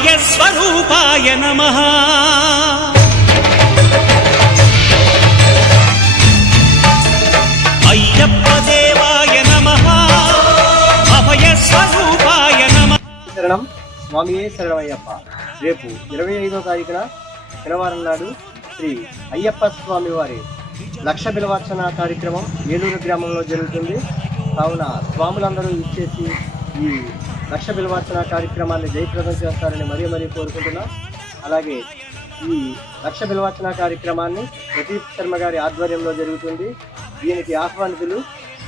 అభయస్వరూపాయ నమః అయ్యప్ప దేవాయ నమః అభయస్వరూపాయ నమః. శరణం స్వామియే శరణమయ్యప్ప. రేపు 25వ తారీఖున శనివారం నాడు శ్రీ అయ్యప్ప స్వామి వారి లక్ష బిల్వార్చన కార్యక్రమం ఏలూరు గ్రామంలో జరుగుతుంది. కావున స్వాములందరూ ఇచ్చేసి ఈ లక్ష బిల్వార్చన కార్యక్రమాన్ని జయప్రదం చేస్తారని మరీ కోరుకుంటున్నాం. అలాగే ఈ లక్ష బిల్వార్చన కార్యక్రమాన్ని ప్రదీప్ శర్మ గారి ఆధ్వర్యంలో జరుగుతుంది. దీనికి ఆహ్వానితులు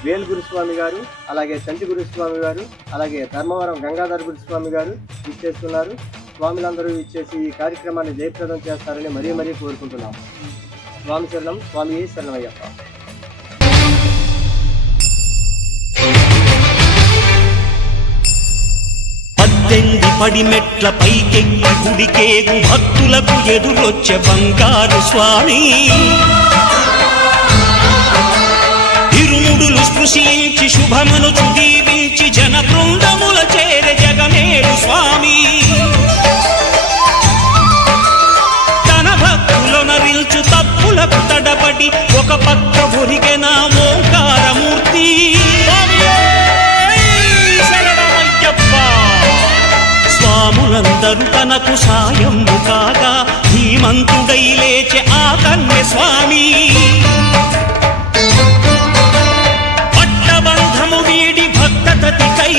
వేల్ గురుస్వామి గారు, అలాగే చంటి గురుస్వామి గారు, అలాగే ధర్మవరం గంగాధర్ గురుస్వామి గారు ఇచ్చేస్తున్నారు. స్వాములందరూ ఇచ్చేసి ఈ కార్యక్రమాన్ని జయప్రదం చేస్తారని మరీ కోరుకుంటున్నాం. స్వామి శరణం, స్వామి శరణమయ్యప్ప. పద్దెంది పడిమెట్ల పైకెక్కి గుడికేగు భక్తులకు ఎదురొచ్చే బంగారు స్వామి, ఇరుముడులు స్పృశించి శుభమును దీవించి జన బృందముల చేరే జగమేడు స్వామి, తన భక్తులనరిల్చు తప్పులకు తడబడి ఒక పక్క ఒరిగెన ఓంకారమూర్తి. స్వాములందరూ తనకు సాయము కాగా ధీమంతుడై లేచే ఆ కన్య స్వామి, పట్టబంధము వీడి భక్తతతికై